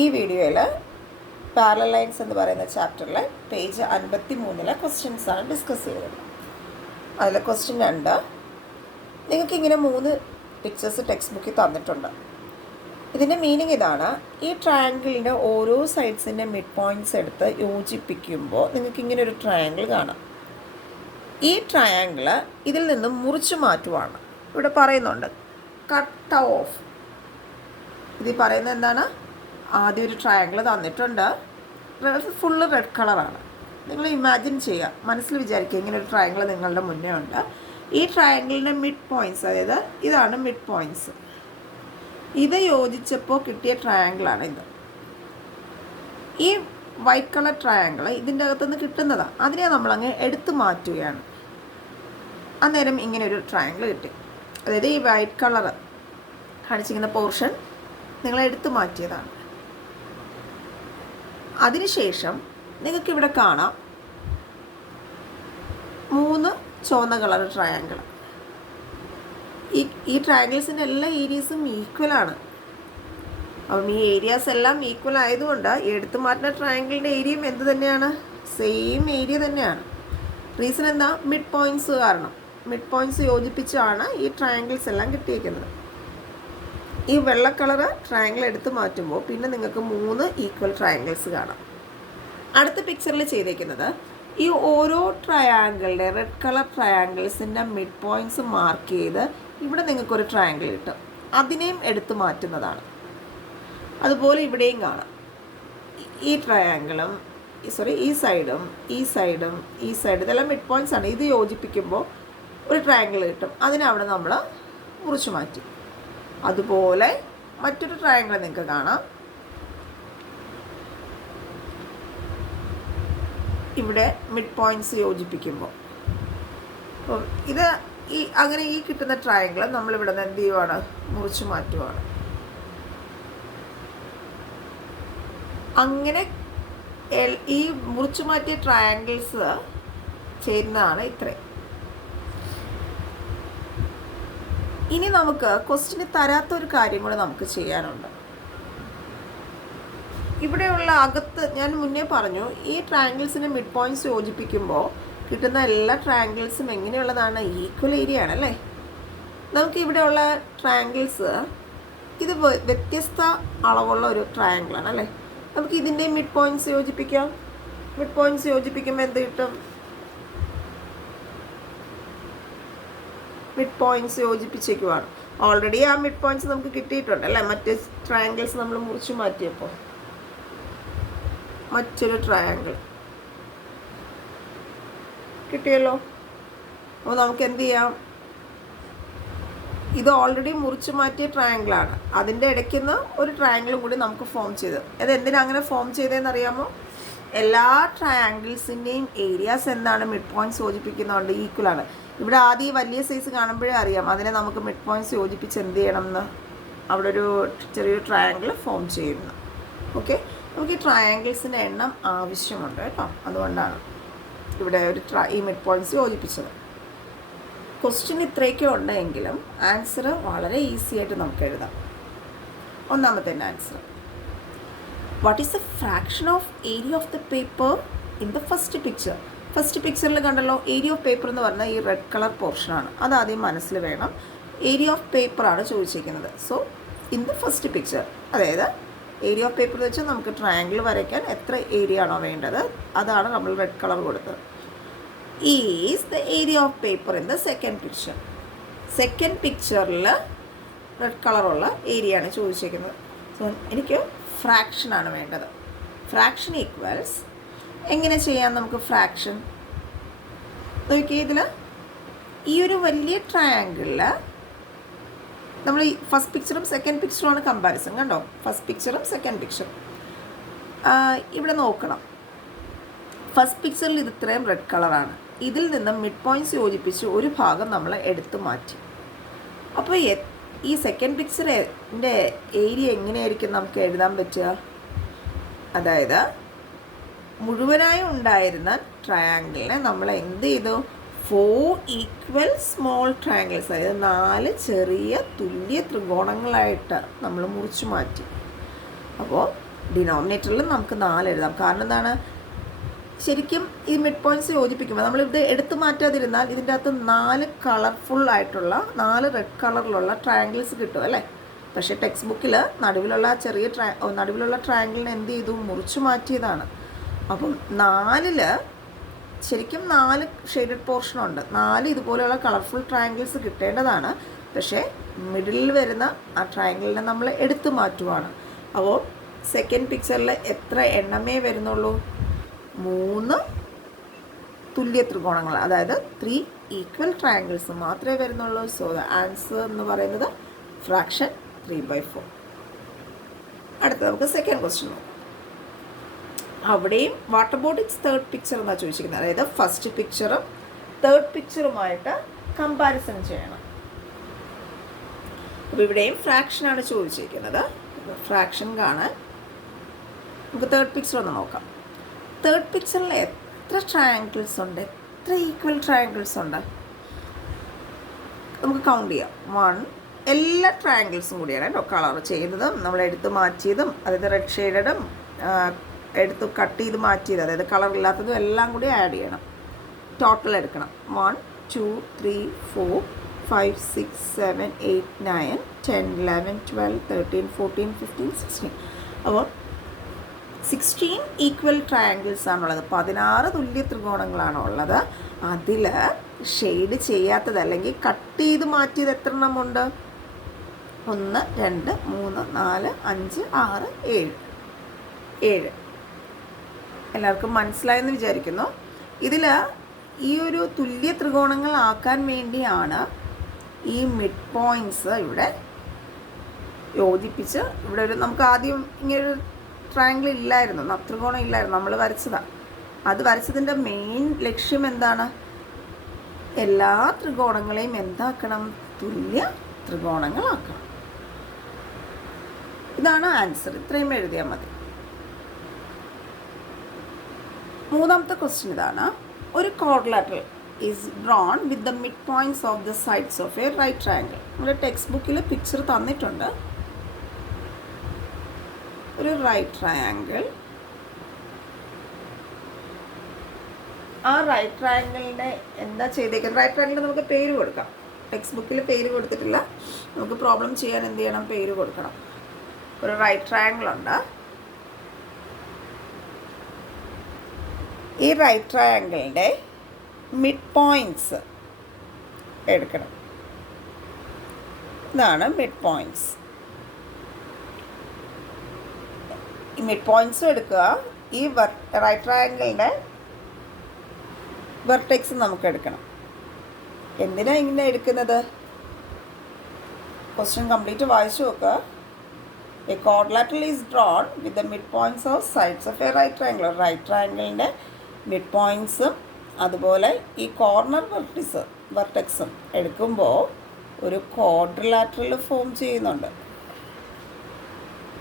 ഈ വീഡിയോയിൽ parallel lines എന്ന് പറയുന്ന ചാപ്റ്ററിലെ പേജ് 53 ക്വസ്റ്റ്യൻസാണ് ഡിസ്കസ് ചെയ്തത്. അതിലെ ക്വസ്റ്റ്യൻ 2, നിങ്ങൾക്കിങ്ങനെ 3 പിക്ചേഴ്സ് ടെക്സ്റ്റ് ബുക്കിൽ തന്നിട്ടുണ്ട്. ഇതിൻ്റെ മീനിങ് ഇതാണ്: ഈ ട്രയാങ്കിളിൻ്റെ ഓരോ സൈഡ്സിൻ്റെ മിഡ് പോയിൻറ്റ്സ് എടുത്ത് യോജിപ്പിക്കുമ്പോൾ നിങ്ങൾക്കിങ്ങനെ ഒരു ട്രയാങ്കിൾ കാണാം. ഈ ട്രയാങ്കിൾ ഇതിൽ നിന്നും മുറിച്ചു മാറ്റുവാണ്. ഇവിടെ പറയുന്നുണ്ട് കട്ട് ഓഫ്. ഇതിൽ പറയുന്നത് എന്താണ്? ആദ്യം ഒരു ട്രയാങ്കിൾ തന്നിട്ടുണ്ട്, ഫുള്ള് റെഡ് കളറാണ്. നിങ്ങൾ ഇമാജിൻ ചെയ്യുക, മനസ്സിൽ വിചാരിക്കുക ഇങ്ങനെ ഒരു ട്രയാങ്കിൾ നിങ്ങളുടെ മുന്നേ ഉണ്ട്. ഈ ട്രയാങ്കിളിൻ്റെ മിഡ് പോയിൻറ്റ്സ്, അതായത് ഇതാണ് മിഡ് പോയിൻറ്റ്സ്, ഇത് യോജിച്ചപ്പോൾ കിട്ടിയ ട്രയാങ്കിളാണ് ഇത്. ഈ വൈറ്റ് കളർ ട്രയാങ്കിൾ ഇതിൻ്റെ അകത്തുനിന്ന് കിട്ടുന്നതാണ്. അതിനെ നമ്മളങ്ങ് എടുത്തു മാറ്റുകയാണ്. അന്നേരം ഇങ്ങനെ ഒരു ട്രയാങ്കിൾ കിട്ടി. അതായത് ഈ വൈറ്റ് കളർ കാണിച്ചിരിക്കുന്ന പോർഷൻ നിങ്ങൾ എടുത്തു മാറ്റിയതാണ്. അതിനുശേഷം നിങ്ങൾക്കിവിടെ കാണാം 3 ചുവന്ന കളർ ട്രയാങ്കിൾ. ഈ ട്രയാങ്കിൾസിൻ്റെ എല്ലാ ഏരിയസും ഈക്വലാണ്. അപ്പം ഈ ഏരിയാസ് എല്ലാം ഈക്വൽ ആയതുകൊണ്ട് എടുത്തു മാറ്റുന്ന ട്രയാങ്കിളിൻ്റെ ഏരിയയും എന്ത് തന്നെയാണ്? സെയിം ഏരിയ തന്നെയാണ്. റീസൺ എന്താ? മിഡ് പോയിൻറ്റ്സ് കാരണം. മിഡ് പോയിൻറ്റ്സ് യോജിപ്പിച്ചാണ് ഈ ട്രയാങ്കിൾസ് എല്ലാം കിട്ടിയിരിക്കുന്നത്. ഈ വെള്ള കളർ ട്രയാങ്കിൾ എടുത്ത് മാറ്റുമ്പോൾ പിന്നെ നിങ്ങൾക്ക് 3 ഈക്വൽ ട്രയാങ്കിൾസ് കാണാം. അടുത്ത പിക്ചറിൽ ചെയ്തേക്കുന്നത് ഈ ഓരോ ട്രയാങ്കിളുടെ റെഡ് കളർ ട്രയാങ്കിൾസിൻ്റെ മിഡ് പോയിൻറ്റ്സ് മാർക്ക് ചെയ്ത് ഇവിടെ നിങ്ങൾക്കൊരു ട്രയാങ്കിൾ കിട്ടും. അതിനെയും എടുത്ത് മാറ്റുന്നതാണ്. അതുപോലെ ഇവിടെയും കാണാം. ഈ ട്രയാങ്കിളും ഈ സൈഡും ഈ സൈഡും ഈ സൈഡ് ഇതെല്ലാം മിഡ് പോയിൻറ്റ്സ് ആണ്. ഇത് യോജിപ്പിക്കുമ്പോൾ ഒരു ട്രയാങ്കിൾ കിട്ടും. അതിനവിടെ നമ്മൾ മുറിച്ചു മാറ്റി. അതുപോലെ മറ്റൊരു ട്രയാങ്കിൾ നിങ്ങൾക്ക് കാണാം. ഇവിടെ മിഡ് പോയിൻറ്റ്സ് യോജിപ്പിക്കുമ്പോൾ അപ്പം ഇത് അങ്ങനെ ഈ കിട്ടുന്ന ട്രയാങ്കിൾ നമ്മളിവിടെ നിന്ന് എന്ത് ചെയ്യുവാണ്? മുറിച്ചു മാറ്റുവാണ്. അങ്ങനെ ഈ മുറിച്ചു മാറ്റിയ ട്രയാങ്കിൾസ് ചേരുന്നതാണ് ഇത്രയും. ഇനി നമുക്ക് ക്വസ്റ്റിന് തരാത്തൊരു കാര്യം കൂടെ നമുക്ക് ചെയ്യാനുണ്ട്. ഇവിടെയുള്ള അകത്ത് ഞാൻ മുന്നേ പറഞ്ഞു, ഈ ട്രയാങ്കിൾസിൻ്റെ മിഡ് പോയിൻറ്റ്സ് യോജിപ്പിക്കുമ്പോൾ കിട്ടുന്ന എല്ലാ ട്രയാങ്കിൾസും എങ്ങനെയുള്ളതാണ്? ഈക്വൽ ഏരിയ ആണല്ലേ. നമുക്ക് ഇവിടെയുള്ള ട്രയാങ്കിൾസ് ഇത് വ്യത്യസ്ത അളവുള്ള ഒരു ട്രയാങ്കിളാണ് അല്ലേ. നമുക്ക് ഇതിൻ്റെ മിഡ് പോയിൻറ്റ്സ് യോജിപ്പിക്കാം. മിഡ് പോയിൻറ്റ്സ് യോജിപ്പിക്കുമ്പോൾ എന്ത് കിട്ടും? മിഡ് പോയിൻറ്റ്സ് യോജിപ്പിച്ചേക്കുവാണ്. ഓൾറെഡി ആ മിഡ് പോയിൻറ്റ്സ് നമുക്ക് കിട്ടിയിട്ടുണ്ട് അല്ലേ. മറ്റ് ട്രയാങ്കിൾസ് നമ്മൾ മുറിച്ചു മാറ്റിയപ്പോൾ മറ്റൊരു ട്രയാങ്കിൾ കിട്ടിയല്ലോ. അപ്പോൾ നമുക്ക് എന്ത് ചെയ്യാം? ഇത് ഓൾറെഡി മുറിച്ചു മാറ്റിയ ട്രയാങ്കിളാണ്. അതിൻ്റെ ഇടയ്ക്കുന്ന ഒരു ട്രയാങ്കിളും കൂടി നമുക്ക് ഫോം ചെയ്ത്. അത് എന്തിനാണ് അങ്ങനെ ഫോം ചെയ്തതെന്ന് അറിയാമോ? എല്ലാ ട്രയാങ്കിൾസിൻ്റെയും ഏരിയാസ് എന്താണ്? മിഡ് പോയിൻറ്റ്സ് യോജിപ്പിക്കുന്നതുകൊണ്ട് ഈക്വലാണ്. ഇവിടെ ആദ്യം വലിയ സൈസ് കാണുമ്പോഴേ അറിയാം അതിനെ നമുക്ക് മിഡ് പോയിൻറ്റ്സ് യോജിപ്പിച്ച് എന്ത് ചെയ്യണം എന്ന്. അവിടെ ഒരു ചെറിയൊരു ട്രയാങ്കിൾ ഫോം ചെയ്യുന്നു. ഓക്കെ, നമുക്ക് ഈ ട്രയാങ്കിൾസിൻ്റെ എണ്ണം ആവശ്യമുണ്ട് കേട്ടോ. അതുകൊണ്ടാണ് ഇവിടെ ഈ മിഡ് പോയിൻറ്റ്സ് യോജിപ്പിച്ചത്. ക്വസ്റ്റ്യൻ ഇത്രയൊക്കെ ഉണ്ടെങ്കിലും ആൻസർ വളരെ ഈസി ആയിട്ട് നമുക്ക് എഴുതാം. ഒന്നാമത്തെ answer: what is the fraction of area of the paper in the first picture? First പിക്ചറിൽ കണ്ടല്ലോ, ഏരിയ ഓഫ് പേപ്പർ എന്ന് പറഞ്ഞാൽ ഈ റെഡ് കളർ പോർഷനാണ്. അതാദ്യം മനസ്സിൽ വേണം. ഏരിയ ഓഫ് പേപ്പറാണ് ചോദിച്ചിരിക്കുന്നത്. So in the first picture, അതായത് ഏരിയ ഓഫ് പേപ്പർ എന്ന് വെച്ചാൽ നമുക്ക് ട്രയാങ്കിൾ വരയ്ക്കാൻ എത്ര ഏരിയ ആണോ വേണ്ടത് അതാണ് നമ്മൾ റെഡ് കളർ കൊടുത്തത്. Is the area of paper in the second picture. Second പിക്ചറിൽ റെഡ് കളറുള്ള ഏരിയ ആണ് ചോദിച്ചിരിക്കുന്നത്. സോ എനിക്ക് ഫ്രാക്ഷനാണ് വേണ്ടത്. ഫ്രാക്ഷൻ ഈക്വൽസ് എങ്ങനെ ചെയ്യാം നമുക്ക് ഫ്രാക്ഷൻ? നോക്കിയേ, ഇതിൽ ഈ ഒരു വലിയ ട്രയാങ്കിളിൽ നമ്മൾ ഈ ഫസ്റ്റ് പിക്ചറും സെക്കൻഡ് പിക്ചറുമാണ് കമ്പാരിസൺ. കണ്ടോ, ഫസ്റ്റ് പിക്ചറും സെക്കൻഡ് പിക്ചറും. ഇവിടെ നോക്കണം, ഫസ്റ്റ് പിക്ചറിൽ ഇത് ഇത്രയും റെഡ് കളറാണ്. ഇതിൽ നിന്നും മിഡ് പോയിൻറ്റ്സ് യോജിപ്പിച്ച് ഒരു ഭാഗം നമ്മൾ എടുത്തു മാറ്റി. അപ്പോൾ ഈ സെക്കൻഡ് പിക്ചറിൻ്റെ ഏരിയ എങ്ങനെയായിരിക്കും നമുക്ക് എഴുതാൻ പറ്റുക? അതായത് മുഴുവനായി ഉണ്ടായിരുന്ന ട്രയാങ്കിളിനെ നമ്മൾ എന്ത് ചെയ്തു? 4 ഈക്വൽ സ്മോൾ ട്രയാങ്കിൾസ്, അതായത് 4 ചെറിയ തുല്യ ത്രികോണങ്ങളായിട്ട് നമ്മൾ മുറിച്ചു മാറ്റി. അപ്പോൾ ഡിനോമിനേറ്ററിൽ നമുക്ക് 4 എഴുതാം. കാരണം എന്താണ്, ശരിക്കും ഈ മിഡ് പോയിൻറ്റ്സ് യോജിപ്പിക്കുമ്പോൾ നമ്മളിത് എടുത്തു മാറ്റാതിരുന്നാൽ ഇതിൻ്റെ അകത്ത് 4 കളർഫുള്ളായിട്ടുള്ള 4 റെഡ് കളറിലുള്ള ട്രയാങ്കിൾസ് കിട്ടും അല്ലേ. പക്ഷേ ടെക്സ്റ്റ് ബുക്കിൽ നടുവിലുള്ള നടുവിലുള്ള ട്രയാങ്കിളിനെ എന്ത് ചെയ്തു, മുറിച്ച് മാറ്റിയതാണ്. അപ്പം 4ൽ ശരിക്കും 4 ഷെയ്ഡഡ് പോർഷനുണ്ട്. 4 ഇതുപോലെയുള്ള കളർഫുൾ ട്രയാങ്കിൾസ് കിട്ടേണ്ടതാണ്. പക്ഷേ മിഡിലിൽ വരുന്ന ആ ട്രയാങ്കിളിനെ നമ്മൾ എടുത്തു മാറ്റുവാണ്. അപ്പോൾ സെക്കൻഡ് പിക്ചറിൽ എത്ര എണ്ണമേ വരുന്നുള്ളൂ, 3 തുല്യ ത്രികോണങ്ങൾ, അതായത് 3 ഈക്വൽ ട്രയാങ്കിൾസ് മാത്രമേ വരുന്നുള്ളൂ. സോ ദ ആൻസർ എന്ന് പറയുന്നത് ഫ്രാക്ഷൻ 3/4. അടുത്ത നമുക്ക് സെക്കൻഡ് ക്വസ്റ്റ്യൻ നോക്കാം. അവിടെയും what about it's third picture എന്നാണ് ചോദിച്ചിരിക്കുന്നത്. അതായത് ഫസ്റ്റ് പിക്ചറും തേർഡ് പിക്ചറുമായിട്ട് കമ്പാരിസൺ ചെയ്യണം. അപ്പോൾ ഇവിടെയും ഫ്രാക്ഷനാണ് ചോദിച്ചിരിക്കുന്നത്. ഫ്രാക്ഷൻ കാണാൻ നമുക്ക് തേർഡ് പിക്ചർ ഒന്ന് നോക്കാം. തേർഡ് പിക്ചറിൽ എത്ര ട്രയാങ്കിൾസ് ഉണ്ട്, എത്ര ഈക്വൽ ട്രയാങ്കിൾസ് ഉണ്ട്, നമുക്ക് കൗണ്ട് ചെയ്യാം. 1, എല്ലാ ട്രയാങ്കിൾസും കൂടിയാണ് കേട്ടോ കളർ ചെയ്തതും നമ്മൾ എടുത്ത് മാറ്റിയതും, അതായത് റെഡ് ഷെയ്ഡഡും എടുത്ത് കട്ട് ചെയ്ത് മാറ്റിയത്, അതായത് കളർ ഇല്ലാത്തതും എല്ലാം കൂടി ആഡ് ചെയ്യണം. ടോട്ടൽ എടുക്കണം. 1, 2, 3, 4, 5, 6, 7, 8, 9, 10, 11, 12, 13, 14, 15, 16. അപ്പോൾ 16 ഈക്വൽ ട്രയാങ്കിൾസ് ആണുള്ളത്. 16 തുല്യ ത്രികോണങ്ങളാണ് ഉള്ളത്. അതിൽ ഷെയ്ഡ് ചെയ്യാത്തത് അല്ലെങ്കിൽ കട്ട് ചെയ്ത് മാറ്റിയത് എത്ര എണ്ണമുണ്ട്? 1, 2, 3, 4, 5, 6, 7. എല്ലാവർക്കും മനസ്സിലായെന്ന് വിചാരിക്കുന്നു. ഇതിൽ ഈ ഒരു തുല്യ ത്രികോണങ്ങൾ ആക്കാൻ വേണ്ടിയാണ് ഈ മിഡ് പോയിൻറ്റ്സ് ഇവിടെ യോജിപ്പിച്ച് ഇവിടെ ഒരു നമുക്ക് ആദ്യം ഇങ്ങനൊരു ട്രയാങ്കിൾ ഇല്ലായിരുന്നു, ത്രികോണം ഇല്ലായിരുന്നു, നമ്മൾ വരച്ചതാണ്. അത് വരച്ചതിൻ്റെ മെയിൻ ലക്ഷ്യം എന്താണ്? എല്ലാ ത്രികോണങ്ങളെയും എന്താക്കണം? തുല്യ ത്രികോണങ്ങളാക്കണം. ഇതാണ് ആൻസർ. ഇത്രയും എഴുതിയാൽ മതി. മൂന്നാമത്തെ ക്വസ്റ്റ്യൻ ഇതാണ്. ഒരു quadrilateral is drawn with the mid points of the sides of a right triangle. നമ്മുടെ ടെക്സ്റ്റ് ബുക്കിൽ പിക്ചർ തന്നിട്ടുണ്ട്. ഒരു റൈറ്റ് ട്രയാങ്കിൾ, ആ റൈറ്റ് ട്രയാങ്കിളിൻ്റെ എന്താ ചെയ്തേക്കുന്നത്? റൈറ്റ് ട്രയാങ്കിളിന് നമുക്ക് പേര് കൊടുക്കാം. ടെക്സ്റ്റ് ബുക്കിൽ പേര് കൊടുത്തിട്ടില്ല. നമുക്ക് പ്രോബ്ലം ചെയ്യാൻ എന്ത് ചെയ്യണം? പേര് കൊടുക്കണം. ഒരു റൈറ്റ് ട്രയാങ്കിൾ ഉണ്ട്. ഈ റൈറ്റ് ട്രയാങ്കിളിൻ്റെ മിഡ് പോയിൻറ്റ്സ് എടുക്കണം. ഇതാണ് മിഡ് പോയിൻറ്റ്സ്. ഈ മിഡ് പോയിൻറ്റ്സും എടുക്കുക. ഈ റൈറ്റ് ട്രയാങ്കിളിൻ്റെ വെർട്ടെക്സ് നമുക്ക് എടുക്കണം. എന്തിനാണ് ഇങ്ങനെ എടുക്കുന്നത്? ക്വസ്റ്റ്യൻ കംപ്ലീറ്റ് വായിച്ചു നോക്കുക. A quadrilateral is drawn with the mid points of sides of a right triangle. Right ട്രയാങ്കിളിൻ്റെ മിഡ് പോയിൻറ്റ്സും അതുപോലെ ഈ കോർണർ വെർട്ടെക്സും എടുക്കുമ്പോൾ ഒരു ക്വാഡ്രിലാറ്ററൽ ഫോം ചെയ്യുന്നുണ്ട്.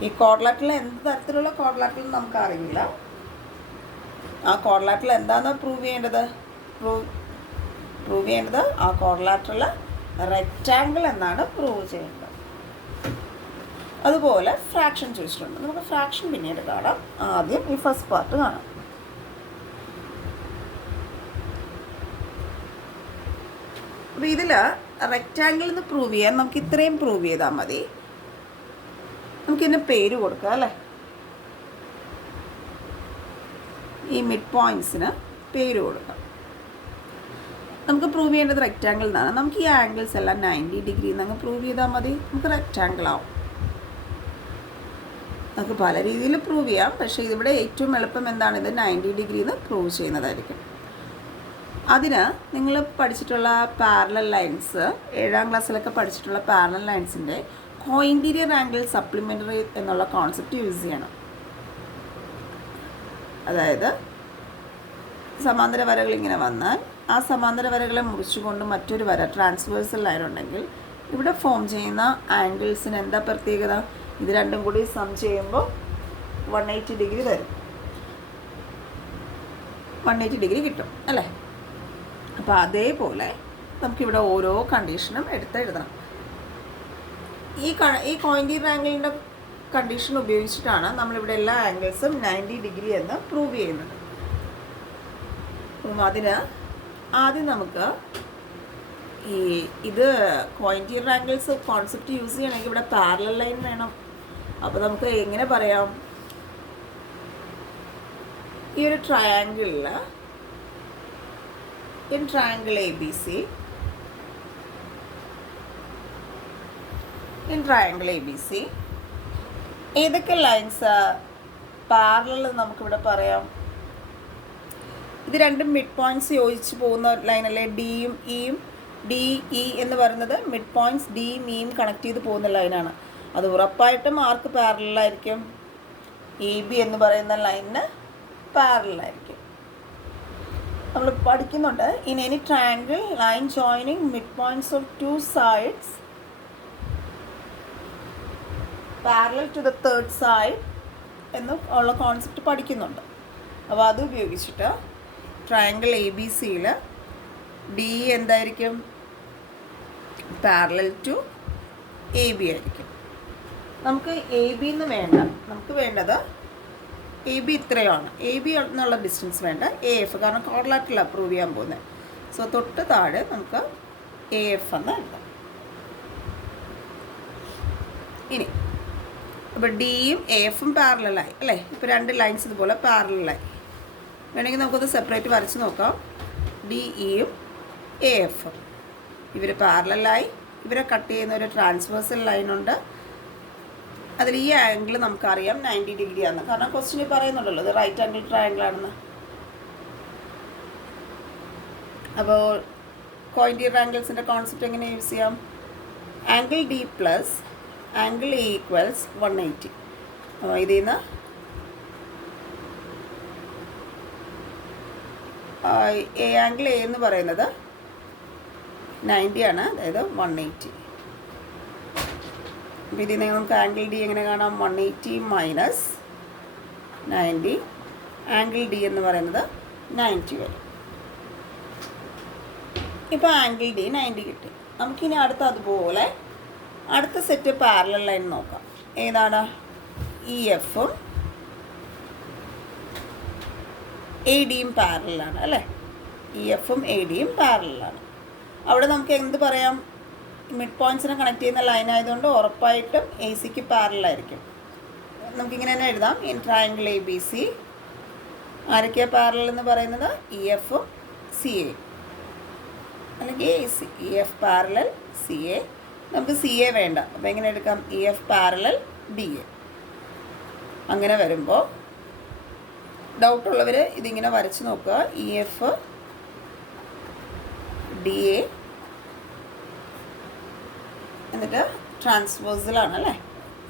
ഈ ക്വാഡ്രിലാറ്ററൽ എന്ത് തരത്തിലുള്ള ക്വാഡ്രിലാറ്ററൽ നമുക്കറിയില്ല. ആ ക്വാഡ്രിലാറ്ററൽ എന്താണെന്ന് പ്രൂവ് ചെയ്യേണ്ടത്? ആ ക്വാഡ്രിലാറ്ററൽ റെക്റ്റാങ്കിൾ എന്നാണ് പ്രൂവ് ചെയ്യേണ്ടത്. അതുപോലെ ഫ്രാക്ഷൻ ചോദിച്ചിട്ടുണ്ട്. നമുക്ക് ഫ്രാക്ഷൻ പിന്നീട് കാണാം. ആദ്യം ഈ ഫസ്റ്റ് പാർട്ട് കാണാം. അപ്പോൾ ഇതിൽ റെക്റ്റാങ്കിൾ എന്ന് പ്രൂവ് ചെയ്യാൻ നമുക്ക് ഇത്രയും പ്രൂവ് ചെയ്താൽ മതി. നമുക്കിതിന് പേര് കൊടുക്കാം അല്ലേ? ഈ മിഡ് പോയിൻറ്റ്സിന് പേര് കൊടുക്കാം. നമുക്ക് പ്രൂവ് ചെയ്യേണ്ടത് റെക്റ്റാങ്കിൾ എന്നാണ്. നമുക്ക് ഈ ആംഗിൾസ് എല്ലാം 90 ഡിഗ്രി എന്നങ്ങ് പ്രൂവ് ചെയ്താൽ മതി. നമുക്ക് റെക്റ്റാങ്കിൾ ആവും. നമുക്ക് പല രീതിയിൽ പ്രൂവ് ചെയ്യാം. പക്ഷേ ഇതിവിടെ ഏറ്റവും എളുപ്പം എന്താണ്? ഇത് 90 ഡിഗ്രി എന്ന് പ്രൂവ് ചെയ്യുന്നതായിരിക്കും. അതിന് നിങ്ങൾ പഠിച്ചിട്ടുള്ള പാരലൽ ലൈൻസ്, 7ാം ക്ലാസ്സിലൊക്കെ പഠിച്ചിട്ടുള്ള പാരലൽ ലൈൻസിൻ്റെ കോഇൻറ്റീരിയർ ആംഗിൾ സപ്ലിമെൻ്ററി എന്നുള്ള കോൺസെപ്റ്റ് യൂസ് ചെയ്യണം. അതായത് സമാന്തര വരകൾ ഇങ്ങനെ വന്നാൽ ആ സമാന്തര വരകളെ മുറിച്ചുകൊണ്ട് മറ്റൊരു വര ട്രാൻസ്വേഴ്സൽ ലൈൻ ഉണ്ടെങ്കിൽ ഇവിടെ ഫോം ചെയ്യുന്ന ആംഗിൾസിന് എന്താ പ്രത്യേകത? ഇത് രണ്ടും കൂടി സം ചെയ്യുമ്പോൾ 180 ഡിഗ്രി തരും. 180 ഡിഗ്രി കിട്ടും അല്ലേ? അപ്പോൾ അതേപോലെ നമുക്കിവിടെ ഓരോ കണ്ടീഷനും എടുത്ത് എഴുതണം. ഈ കോയിൻറ്റീരിയർ ആംഗിളിൻ്റെ കണ്ടീഷൻ ഉപയോഗിച്ചിട്ടാണ് നമ്മളിവിടെ എല്ലാ ആംഗിൾസും 90 ഡിഗ്രി എന്ന് പ്രൂവ് ചെയ്യുന്നത്. അപ്പം അതിന് ആദ്യം നമുക്ക് ഇത് കോയിൻറ്റീരിയർ ആംഗിൾസ് കോൺസെപ്റ്റ് യൂസ് ചെയ്യണമെങ്കിൽ ഇവിടെ പാരലൽ ലൈൻ വേണം. അപ്പോൾ നമുക്ക് എങ്ങനെ പറയാം, ഈ ഒരു ട്രയാങ്കിളിൽ ഇൻ ട്രയാങ്കിൾ ABC, ഏതൊക്കെ ലൈൻസ് പാരലൽ നമുക്കിവിടെ പറയാം? ഇത് രണ്ടും മിഡ് പോയിൻറ്റ്സ് യോജിച്ച് പോകുന്ന ലൈനല്ലേ ഡിയും ഇയും. ഡി ഇ എന്ന് പറയുന്നത് മിഡ് പോയിൻറ്റ്സ് ഡിയും ഇയും കണക്ട് ചെയ്ത് പോകുന്ന ലൈനാണ്. അത് ഉറപ്പായിട്ടും ആർക്ക് പാരലലായിരിക്കും? AB എന്ന് പറയുന്ന ലൈനിന് പാരലലായിരിക്കും. നമ്മൾ പഠിക്കുന്നുണ്ട് in any triangle line joining mid points of 2 sides parallel to the third side എന്ന് ഉള്ള കോൺസെപ്റ്റ് പഠിക്കുന്നുണ്ട്. അപ്പോൾ അത് ഉപയോഗിച്ചിട്ട് ട്രയാങ്കിൾ ABCയിൽ ഡി എന്തായിരിക്കും? പാരലൽ ടു AB ആയിരിക്കും. നമുക്ക് AB എന്ന് വേണ്ട, നമുക്ക് വേണ്ടത് AB ഇത്രയാണ്. AB എന്നുള്ള ഡിസ്റ്റൻസ് വേണ്ട, AF, കാരണം കോർഡിലേറ്ററിലാണ് പ്രൂവ് ചെയ്യാൻ പോകുന്നത്. സോ തൊട്ട് താഴെ നമുക്ക് AF എന്ന് എഴുതാം. ഇനി അപ്പോൾ ഡിയും AFും പാരലലായി അല്ലേ? ഇപ്പോൾ രണ്ട് ലൈൻസ് ഇതുപോലെ പാരലലായി. വേണമെങ്കിൽ നമുക്കത് സെപ്പറേറ്റ് വരച്ച് നോക്കാം. DEയും AFും ഇവർ പാരലലായി. ഇവരെ കട്ട് ചെയ്യുന്ന ഒരു ട്രാൻസ്വേഴ്സൽ ലൈനുണ്ട്. അതിൽ ഈ ആംഗിൾ നമുക്കറിയാം 90 ഡിഗ്രി ആണ്, കാരണം ക്വസ്റ്റ്യനിൽ പറയുന്നുണ്ടല്ലോ ഇത് റൈറ്റ് ആംഗിൾ ട്രയാങ്കിൾ ആണെന്ന്. അപ്പോൾ കോയിൻറ്റീരിയർ ആംഗിൾസിൻ്റെ കോൺസെപ്റ്റ് എങ്ങനെ യൂസ് ചെയ്യാം? Angle D plus angle A equals 180. ഇതിൽ നിന്ന് ആംഗിൾ A എന്ന് പറയുന്നത് 90 ആണ്, അതായത് 180. അപ്പോൾ ഇതിൽ നിന്ന് നമുക്ക് ആംഗിൾ D എങ്ങനെ കാണാം? 180 മൈനസ് 90. ആംഗിൾ D എന്ന് പറയുന്നത് 90 വരും. ഇപ്പോൾ ആംഗിൾ D 90 കിട്ടി. നമുക്കിനി അതുപോലെ അടുത്ത സെറ്റ് പാരലൽ ലൈൻ നോക്കാം. ഏതാണ്? EFും ADയും പാരലലാണ് അല്ലേ? EFും ADയും പാരലലാണ്. അവിടെ നമുക്ക് എന്ത് പറയാം? മിഡ് പോയിൻറ്റ്സിനെ കണക്ട് ചെയ്യുന്ന ലൈൻ ആയതുകൊണ്ട് ഉറപ്പായിട്ടും ACക്ക് പാരലായിരിക്കും. നമുക്കിങ്ങനെ തന്നെ എഴുതാം. ഇൻ ട്രയാങ്കിൾ ABC ആരൊക്കെയാണ് പാരലൽ എന്ന് പറയുന്നത്? EFും CA അല്ലെങ്കിൽ AC. EF parallel CA. നമുക്ക് CA വേണ്ട, അപ്പോൾ എങ്ങനെ എടുക്കാം? EF parallel DA. അങ്ങനെ വരുമ്പോൾ ഡൗട്ടുള്ളവർ ഇതിങ്ങനെ വരച്ച് നോക്കുക. EF DA എന്നിട്ട് ട്രാൻസ്വേഴ്സലാണ് അല്ലേ?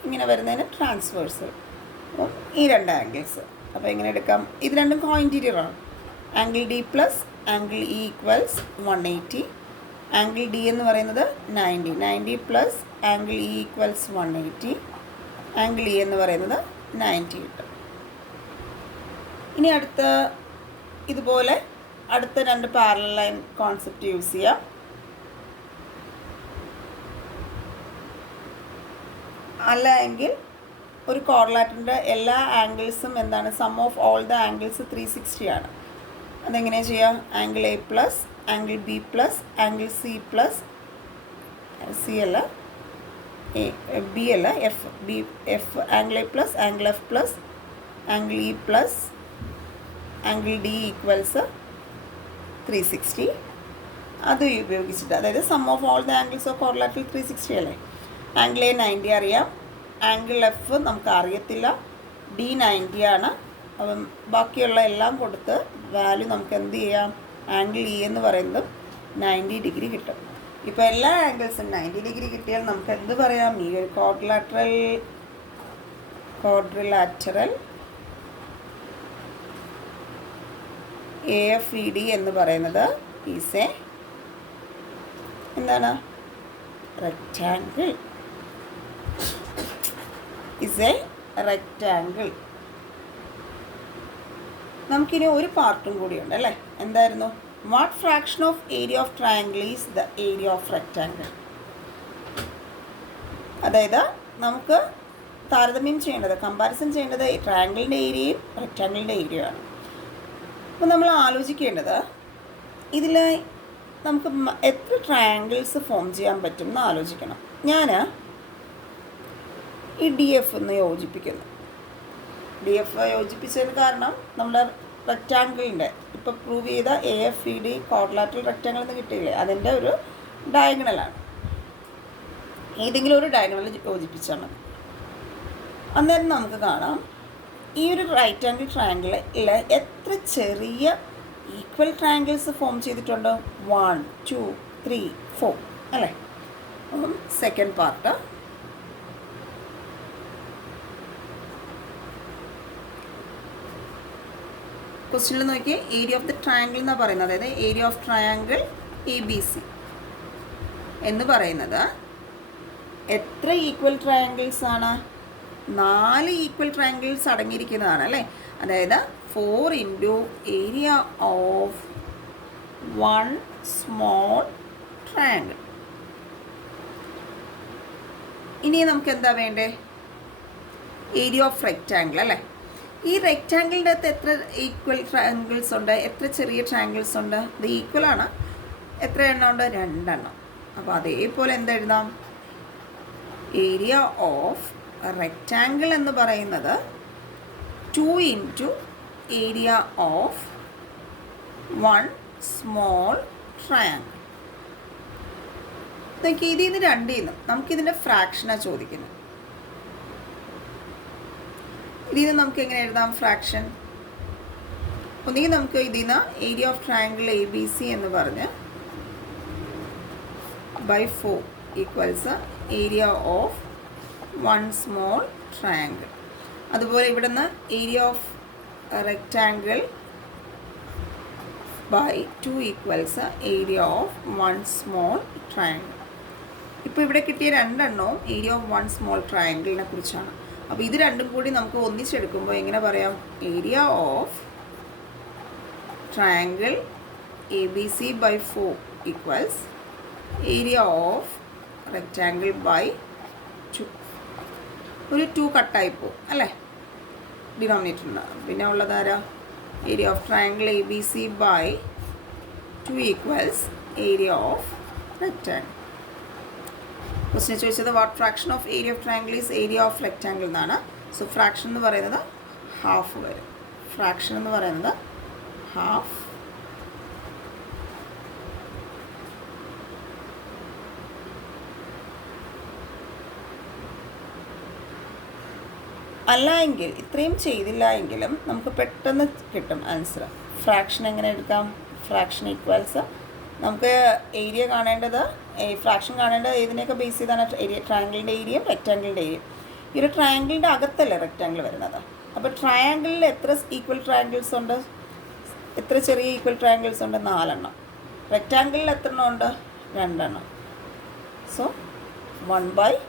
ഇങ്ങനെ വരുന്നതിന് ട്രാൻസ്വേഴ്സൽ. അപ്പം ഈ രണ്ട് ആംഗിൾസ് അപ്പോൾ എങ്ങനെ എടുക്കാം? ഇത് രണ്ടും കോയിൻറ്റീരിയർ ആണ്. Angle D plus angle E equals 180. Angle D എന്ന് പറയുന്നത് 90. 90 plus angle E equals 180. Angle E എന്ന് പറയുന്നത് 90 കിട്ടും. ഇനി ഇതുപോലെ അടുത്ത രണ്ട് പാരലൽ ലൈൻ കോൺസെപ്റ്റ് യൂസ് ചെയ്യാം. അല്ല എങ്കിൽ ഒരു കോർഡിലേറ്ററിൻ്റെ എല്ലാ ആംഗിൾസും എന്താണ്? Sum of all the angles 360 ആണ്. അതെങ്ങനെയാണ് ചെയ്യുക? Angle A plus angle B plus angle C plus B അല്ല F angle A plus angle F plus angle E plus angle D equals 360. അത് ഉപയോഗിച്ചിട്ട്, അതായത് sum of all the angles of കോർഡിലേറ്ററിൽ 360 അല്ലേ? Angle A 90 അറിയാം, angle F നമുക്ക് അറിയത്തില്ല, D 90 ആണ്. അപ്പം ബാക്കിയുള്ള എല്ലാം കൊടുത്ത് വാല്യൂ നമുക്ക് എന്ത് ചെയ്യാം? ആംഗിൾ E എന്ന് പറയുന്നത് 90 ഡിഗ്രി കിട്ടും. ഇപ്പോൾ എല്ലാ ആംഗിൾസും 90 ഡിഗ്രി കിട്ടിയാൽ നമുക്ക് എന്ത് പറയാം? ഈ ഒരു ക്വാഡ്രിലാറ്ററൽ AFED എന്ന് പറയുന്നത് ഈസ് എന്താണ്? റെക്റ്റാങ്കിൾ. റെക്റ്റാങ്കിൾ. നമുക്കിനി ഒരു പാർട്ടും കൂടിയുണ്ട് അല്ലേ? എന്തായിരുന്നു? What fraction of area of triangle is the area of rectangle. അതായത് നമുക്ക് താരതമ്യം ചെയ്യേണ്ടത്, കമ്പാരിസൺ ചെയ്യേണ്ടത് ട്രയാങ്കിളിൻ്റെ ഏരിയയും റെക്റ്റാങ്കിളിൻ്റെ ഏരിയയാണ്. അപ്പോൾ നമ്മൾ ആലോചിക്കേണ്ടത് ഇതിൽ നമുക്ക് എത്ര ട്രയാങ്കിൾസ് ഫോം ചെയ്യാൻ പറ്റും എന്ന് ആലോചിക്കണം. ഞാൻ ഈ ഡി എഫ് ഒന്ന് യോജിപ്പിക്കുന്നു. ഡി എഫ് യോജിപ്പിച്ചതിന് കാരണം നമ്മുടെ റെക്റ്റാങ്കിളിൻ്റെ ഇപ്പോൾ പ്രൂവ് ചെയ്ത A F E D quadrilateral rectangle എന്ന് കിട്ടിയില്ലേ, അതിൻ്റെ ഒരു ഡയഗണലാണ്. ഏതെങ്കിലും ഒരു ഡയഗണൽ യോജിപ്പിച്ചാൽ മതി. അന്നേരം നമുക്ക് കാണാം ഈ ഒരു റൈറ്റ് ആംഗിൾ ട്രയാങ്കിളിൽ എത്ര ചെറിയ ഈക്വൽ ട്രയാങ്കിൾസ് ഫോം ചെയ്തിട്ടുണ്ട്. 1 2 3 4 അല്ലേ. സെക്കൻഡ് പാർട്ട് ക്വസ്റ്റ്യനിൽ നോക്കിയേ, ഏരിയ ഓഫ് ദ ട്രയാങ്കിൾ എന്നാണ് പറയുന്നത്. അതായത് area of triangle A B C എന്ന് പറയുന്നത് എത്ര ഈക്വൽ ട്രയാങ്കിൾസ് ആണ്? 4 ഈക്വൽ ട്രയാങ്കിൾസ് അടങ്ങിയിരിക്കുന്നതാണ് അല്ലേ. അതായത് 4 into area of 1 small triangle. ഇനി നമുക്ക് എന്താ വേണ്ടേ? ഏരിയ ഓഫ് റെക്റ്റാങ്കിൾ അല്ലേ. ഈ റെക്റ്റാങ്കിളിൻ്റെ അകത്ത് എത്ര ഈക്വൽ ട്രയാങ്കിൾസ് ഉണ്ട്? എത്ര ചെറിയ ട്രയാങ്കിൾസ് ഉണ്ട്? ഇത് ഈക്വൽ ആണ്. എത്ര എണ്ണം ഉണ്ട്? 2 എണ്ണം. അപ്പോൾ അതേപോലെ എന്തെഴുതാം? ഏരിയ ഓഫ് റെക്റ്റാങ്കിൾ എന്ന് പറയുന്നത് 2 into area of 1 small triangle. നോക്കി, ഇതിൽ നിന്ന് 2 നിന്നും നമുക്കിതിൻ്റെ ഫ്രാക്ഷനാണ് ചോദിക്കുന്നത്. ഇതിൽ നിന്ന് നമുക്ക് എങ്ങനെ എഴുതാം ഫ്രാക്ഷൻ? ഒന്നുകിൽ നമുക്ക് ഇതിൽ നിന്ന് area of triangle A B C എന്ന് പറഞ്ഞ് by 4 equals area of 1 small triangle. അതുപോലെ ഇവിടെ നിന്ന് area of rectangle by 2 equals area of 1 small triangle. ഇപ്പോൾ ഇവിടെ കിട്ടിയ 2 എണ്ണവും ഏരിയ ഓഫ് 1 സ്മോൾ ട്രയാങ്കിളിനെ കുറിച്ചാണ്. അപ്പോൾ ഇത് രണ്ടും കൂടി നമുക്ക് ഒന്നിച്ചെടുക്കുമ്പോൾ എങ്ങനെ പറയാം? Area of triangle A B C by 4 equals area of rectangle by 2. ഒരു 2 കട്ടായി പോകും അല്ലേ ഡിനോമിനേറ്ററിന്. പിന്നെ ഉള്ളതാരാ? Area of triangle A B C by 2 equals area of rectangle. Question ചോദിച്ചത് what fraction of area of triangle is area of rectangle എന്നാണ്. So fraction എന്ന് പറയുന്നത് ഹാഫ് വരും. ഫ്രാക്ഷൻ എന്ന് പറയുന്നത് ഹാഫ്. അല്ല എങ്കിൽ ഇത്രയും ചെയ്തില്ല എങ്കിലും നമുക്ക് പെട്ടെന്ന് കിട്ടും ആൻസർ. ഫ്രാക്ഷൻ എങ്ങനെ എടുക്കാം? ഫ്രാക്ഷൻ ഈക്വൽസ് നമുക്ക് ഏരിയ കാണേണ്ടത്, ഫ്രാക്ഷൻ കാണേണ്ടത് ഏതിനെയൊക്കെ ബേസ് ചെയ്താണ്? ഏരിയ ട്രയാങ്കിളിൻ്റെ ഏരിയയും റെക്റ്റാങ്കിളിൻ്റെ ഏരിയയും. ഈ ഒരു ട്രയാങ്കിളിൻ്റെ അകത്തല്ലേ റെക്റ്റാങ്കിൾ വരുന്നത്. അപ്പോൾ ട്രയാങ്കിളിൽ എത്ര ഈക്വൽ ട്രയാങ്കിൾസ് ഉണ്ട്? എത്ര ചെറിയ ഈക്വൽ ട്രയാങ്കിൾസ് ഉണ്ട്? 4 എണ്ണം. റെക്റ്റാങ്കിളിൽ എത്ര എണ്ണം ഉണ്ട്? 2 എണ്ണം. സോ 1/4